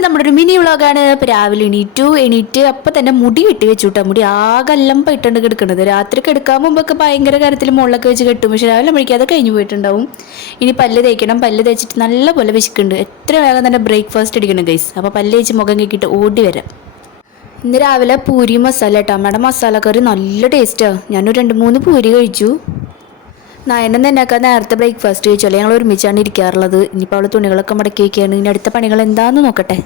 നമ്മുടെ ഒരു മിനി വ്ളോഗാണ്. ഇപ്പോൾ രാവിലെ എണീറ്റ് അപ്പം തന്നെ മുടി വെട്ടി വെച്ചു കേട്ടോ. മുടി ആകെ അല്ലമ്പായിട്ടാണ് കിടക്കുന്നത്. രാത്രി കിടക്കാൻ മുമ്പൊക്കെ ഭയങ്കര കാര്യത്തിൽ മുകളിലൊക്കെ വെച്ച് കെട്ടും, പക്ഷെ രാവിലെ മണിക്കാതെ കഴിഞ്ഞു പോയിട്ടുണ്ടാവും. ഇനി പല്ല് തേക്കണം. പല്ല് തേച്ചിട്ട് നല്ല പോലെ വിശക്കുന്നുണ്ട്. എത്ര വേഗം തന്നെ ബ്രേക്ക്ഫാസ്റ്റ് അടിക്കണം ഗൈസ്. അപ്പോൾ പല്ല് തേച്ച് മുഖം കേക്കിയിട്ട് ഓടി വരാം. ഇന്ന് രാവിലെ പൂരി മസാല കേട്ടോ. അമ്മയുടെ മസാല കറി നല്ല ടേസ്റ്റാണ്. ഞാനൊരു 2-3 പൂരി കഴിച്ചു. നയനം തന്നെയൊക്കെ നേരത്തെ ബ്രേക്ക്ഫാസ്റ്റ് കഴിച്ചല്ലേ, ഞങ്ങൾ ഒരുമിച്ചാണ് ഇരിക്കാറുള്ളത്. ഇനിയിപ്പോൾ അവൾ തുണികളൊക്കെ മടക്കി വയ്ക്കുകയാണ്. ഇനി അടുത്ത പണികൾ എന്താണെന്ന് നോക്കട്ടെ.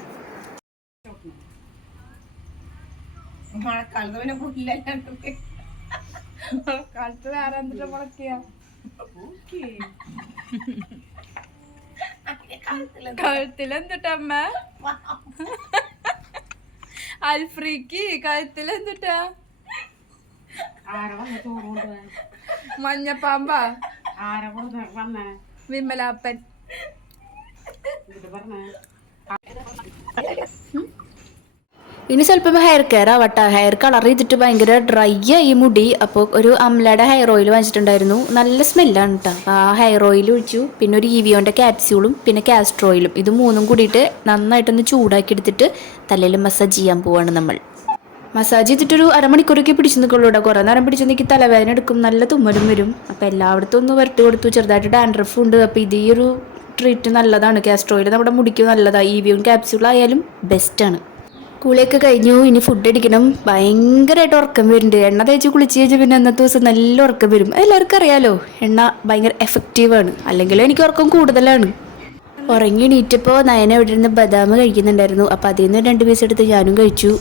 കഴുത്തിലെന്തുട്ടമ്മ അൽഫ്രീക്ക് കഴുത്തിലെന്തുട്ടാ? മഞ്ഞപ്പാമ്പാ? വിമലാപ്പൻ. ഇനി സ്വല്പം ഹെയർ കെയർ ആവട്ടെ. ഹെയർ കളർ ചെയ്തിട്ട് ഭയങ്കര ഡ്രൈ ആയി മുടി. അപ്പോൾ ഒരു അംലയുടെ ഹെയർ ഓയിൽ വാങ്ങിച്ചിട്ടുണ്ടായിരുന്നു. നല്ല സ്മെല്ലാണ് കേട്ടോ. ആ ഹെയർ ഓയിൽ ഒഴിച്ചു, പിന്നെ ഒരു ഇവിയോൻ്റെ ക്യാപ്സ്യൂളും പിന്നെ കാസ്റ്റർ ഓയിലും, ഇത് മൂന്നും കൂടിയിട്ട് നന്നായിട്ടൊന്ന് ചൂടാക്കി എടുത്തിട്ട് തലയിൽ മസാജ് ചെയ്യാൻ പോവാണ് നമ്മൾ. മസാജ് ചെയ്തിട്ടൊരു അരമണിക്കൂറൊക്കെ പിടിച്ച് നിൽക്കുള്ളൂ കേട്ടോ. കുറേ നേരം പിടിച്ച് നിൽക്കി തലവേദന എടുക്കും, നല്ല തുമ്മലും വരും. അപ്പോൾ എല്ലായിടത്തും ഒന്ന് വരട്ടി കൊടുത്തു. ചെറുതായിട്ട് ഡാൻഡ്രഫ് ഉണ്ട്. അപ്പോൾ ഇത് ഈ ഒരു ട്രീറ്റ് നല്ലതാണ്. കാസ്റ്റർ ഓയിൽ നമ്മുടെ മുടിക്ക് നല്ലതാണ്. ഇവിയോൺ ക്യാപ്സ്യൂൾ ആയാലും ബെസ്റ്റാണ്. കുളിയൊക്കെ കഴിഞ്ഞു. ഇനി ഫുഡ് അടിക്കണം. ഭയങ്കരമായിട്ട് ഉറക്കം വരുന്നുണ്ട്. എണ്ണ തേച്ച് കുളിച്ച് കഴിഞ്ഞാൽ പിന്നെ അന്നത്തെ ദിവസം നല്ല ഉറക്കം വരും. എല്ലാവർക്കും അറിയാലോ, എണ്ണ ഭയങ്കര എഫക്റ്റീവാണ്. അല്ലെങ്കിലും എനിക്ക് ഉറക്കം കൂടുതലാണ്. ഉറങ്ങി എണീറ്റപ്പോൾ നയന ഇവിടെ ഇരുന്ന് ബദാം കഴിക്കുന്നുണ്ടായിരുന്നു. അപ്പോൾ അതിൽ നിന്ന് 2 പീസ് എടുത്ത് ഞാനും കഴിച്ചു.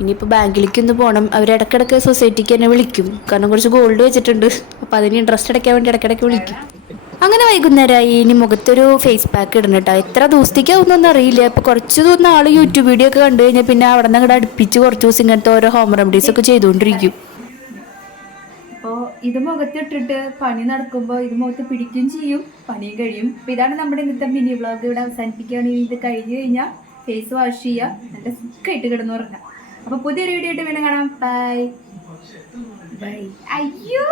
ഇനിയിപ്പോൾ ബാങ്കിലേക്ക് ഒന്ന് പോകണം. അവർ ഇടയ്ക്കിടയ്ക്ക് സൊസൈറ്റിക്ക് തന്നെ വിളിക്കും, കാരണം കുറച്ച് ഗോൾഡ് വെച്ചിട്ടുണ്ട്. അപ്പോൾ അതിന് ഇൻട്രസ്റ്റ് അടയ്ക്കാൻ വേണ്ടി ഇടയ്ക്കിടയ്ക്ക് വിളിക്കും. അങ്ങനെ വൈകുന്നേരമായി. ഇനി മുഖത്തൊരു ഫേസ് പാക്ക് ഇടണം കേട്ടോ. എത്ര ദിവസത്തേക്കാവുന്നൊന്നും അറിയില്ല. അപ്പോൾ കുറച്ച് നാൾ യൂട്യൂബ് വീഡിയോ ഒക്കെ കണ്ടു കഴിഞ്ഞാൽ പിന്നെ അവിടെ നിന്ന് അങ്ങോട്ട് അടുപ്പിച്ച് കുറച്ച് ദിവസം ഇങ്ങനത്തെ ഓരോ ഹോം റെമഡീസ് ഒക്കെ ചെയ്തുകൊണ്ടിരിക്കും. അപ്പോൾ ഇത് മുഖത്തിട്ടിട്ട് പണി നടക്കുമ്പോൾ ഇത് മുഖത്ത് പിടിക്കുകയും ചെയ്യും, പണിയും കഴിയും. അപ്പോൾ ഇതാണ് നമ്മുടെ ഇന്നത്തെ മിനി വ്ളോഗ്. ഇവിടെ അവസാനിപ്പിക്കുകയാണെങ്കിൽ ഇത് കഴിഞ്ഞ് കഴിഞ്ഞാൽ ഫേസ് വാഷ് ചെയ്യുക, നല്ല സുഖമായിട്ട് കിടന്നു പറഞ്ഞാൽ. അപ്പോൾ പുതിയൊരു വീഡിയോ ആയിട്ട് വീണ്ടും കാണാം. Bye bye. അയ്യോ.